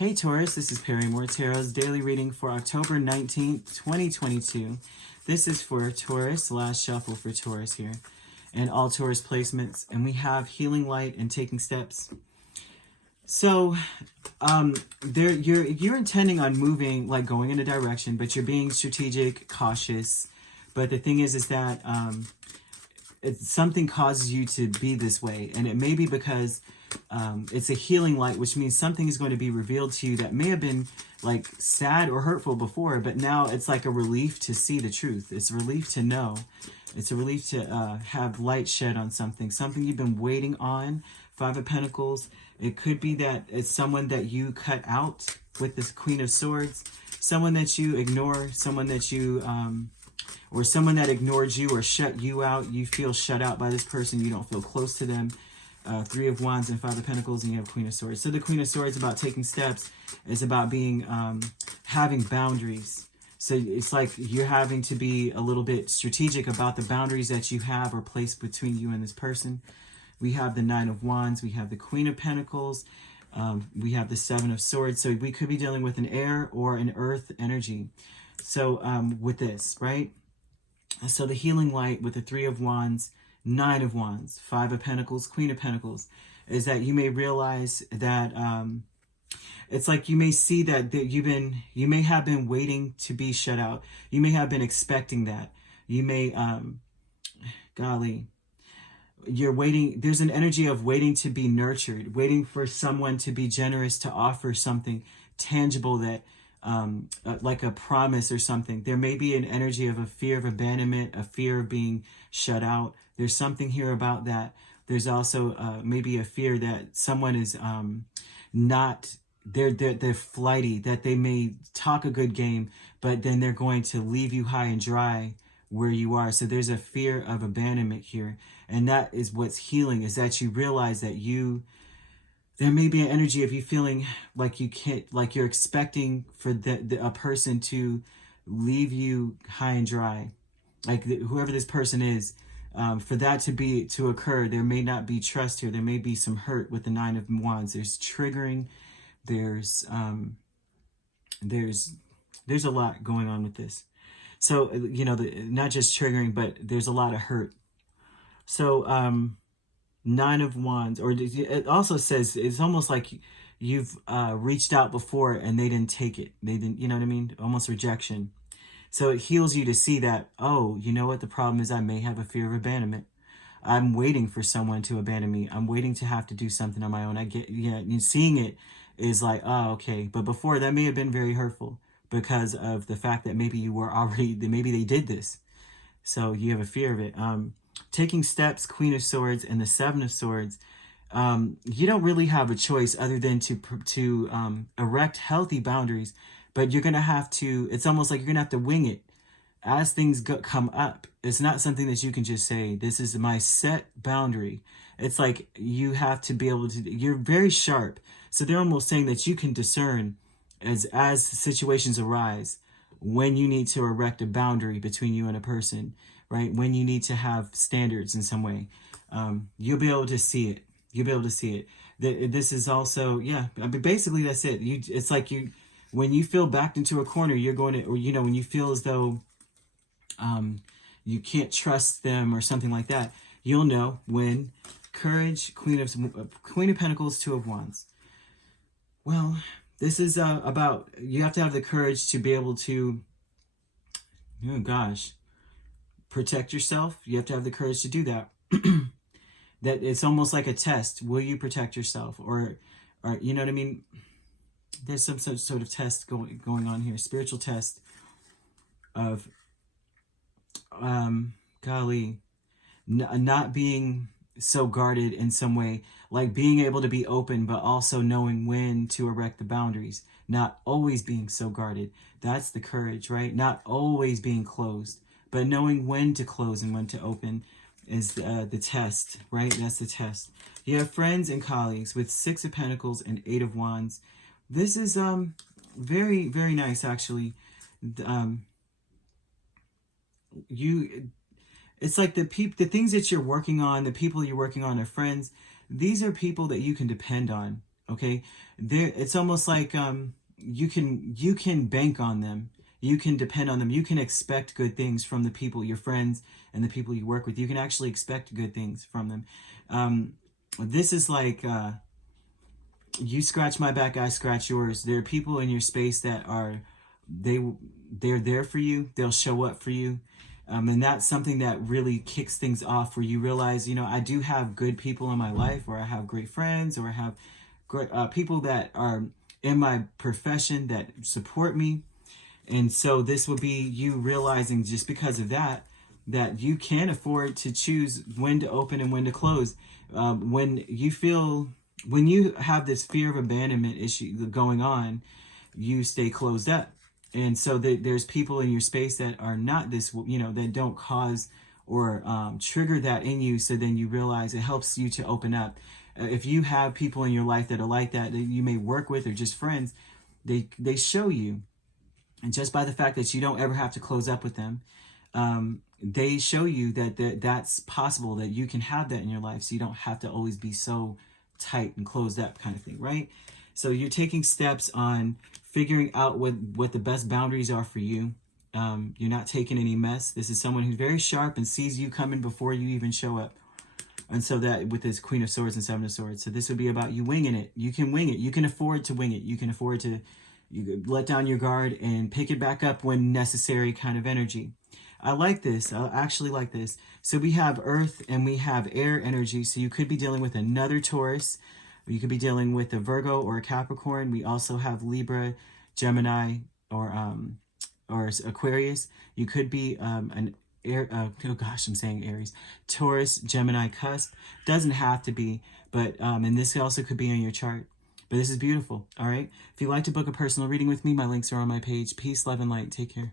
Hey Taurus, this is Perrymoretarot's daily reading for October 19th, 2022. This is for Taurus, last shuffle for Taurus here, and all Taurus placements. And we have healing light and taking steps. So, you're intending on moving, like going in a direction, but you're being strategic, cautious. But the thing is that something causes you to be this way, and it may be because it's a healing light, which means something is going to be revealed to you that may have been like sad or hurtful before, but now it's like a relief to see the truth. It's a relief to know. It's a relief to have light shed on something you've been waiting on. Five of Pentacles. It could be that it's someone that you cut out with this Queen of Swords, someone that you ignore, someone that you or someone that ignored you or shut you out. You feel shut out by this person. You don't feel close to them. Three of Wands and Five of Pentacles, and you have Queen of Swords. So the Queen of Swords is about taking steps. It's about being, having boundaries. So it's like you're having to be a little bit strategic about the boundaries that you have or placed between you and this person. We have the Nine of Wands. We have the Queen of Pentacles. We have the Seven of Swords. So we could be dealing with an air or an earth energy. So with this, right? So the healing light with the Three of Wands, Nine of Wands, Five of Pentacles, Queen of Pentacles, is that you may realize that it's like you may see that you may have been waiting to be shut out. You may have been expecting that. You may, you're waiting. There's an energy of waiting to be nurtured, waiting for someone to be generous, to offer something tangible that, like a promise or something. There may be an energy of a fear of abandonment, a fear of being shut out. There's something here about that. There's also maybe a fear that someone is they're flighty, that they may talk a good game, but then they're going to leave you high and dry where you are. So there's a fear of abandonment here. And that is what's healing, is that you realize that there may be an energy of you feeling like you can't, like you're expecting for a person to leave you high and dry. Like whoever this person is, for that to occur, there may not be trust here. There may be some hurt with the Nine of Wands. There's triggering. There's a lot going on with this. So, not just triggering, but there's a lot of hurt. So, Nine of Wands, or it also says it's almost like you've reached out before and they didn't take it. They didn't, you know what I mean? Almost rejection. So it heals you to see that, oh, you know what? The problem is I may have a fear of abandonment. I'm waiting for someone to abandon me. I'm waiting to have to do something on my own. Seeing it is like, oh, okay. But before, that may have been very hurtful because of the fact that maybe you were already, maybe they did this. So you have a fear of it. Taking steps, Queen of Swords and the Seven of Swords. You don't really have a choice other than to erect healthy boundaries. But you're going to have to, it's almost like you're going to have to wing it as things come up. It's not something that you can just say, this is my set boundary. It's like you have to be able to, you're very sharp. So they're almost saying that you can discern as situations arise when you need to erect a boundary between you and a person, right? When you need to have standards in some way. You'll be able to see it. You'll be able to see it. This is also, yeah, I mean, basically that's it. It's like when you feel backed into a corner, you're going to, or, when you feel as though you can't trust them or something like that, you'll know when courage, Queen of Pentacles, Two of Wands. Well, this is about, you have to have the courage to be able to, protect yourself. You have to have the courage to do that. That it's almost like a test. Will you protect yourself? Or you know what I mean? There's some sort of test going on here, spiritual test of, not being so guarded in some way, like being able to be open, but also knowing when to erect the boundaries, not always being so guarded. That's the courage, right? Not always being closed, but knowing when to close and when to open is the test, right? That's the test. You have friends and colleagues with Six of Pentacles and Eight of Wands. This is very, very nice, actually. It's like the things that you're working on, the people you're working on are friends. These are people that you can depend on, okay? it's almost like you can bank on them. You can depend on them. You can expect good things from the people, your friends, and the people you work with. You can actually expect good things from them. This is like you scratch my back, I scratch yours. There are people in your space that are they're there for you. They'll show up for you. And that's something that really kicks things off, where you realize, you know, I do have good people in my life, or I have great friends, or I have great people that are in my profession that support me. And so this will be you realizing, just because of that, that you can afford to choose when to open and when to close. When you have this fear of abandonment issue going on, you stay closed up. And so there's people in your space that are not this, you know, that don't cause or trigger that in you. So then you realize it helps you to open up. If you have people in your life that are like that you may work with, or just friends, they show you. And just by the fact that you don't ever have to close up with them, they show you that that's possible, that you can have that in your life. So you don't have to always be so tight and closed up kind of thing, right? So you're taking steps on figuring out what the best boundaries are for you. You're not taking any mess. This is someone who's very sharp and sees you coming before you even show up. And so that with this Queen of Swords and Seven of Swords. So this would be about you winging it. You can wing it. You can afford to wing it. You can afford to let down your guard and pick it back up when necessary, kind of energy. I like this. I actually like this. So we have earth and we have air energy. So you could be dealing with another Taurus. Or you could be dealing with a Virgo or a Capricorn. We also have Libra, Gemini, or Aquarius. You could be an air. Oh gosh, I'm saying Aries, Taurus, Gemini cusp. Doesn't have to be, but and this also could be on your chart. But this is beautiful. All right. If you'd like to book a personal reading with me, my links are on my page. Peace, love, and light. Take care.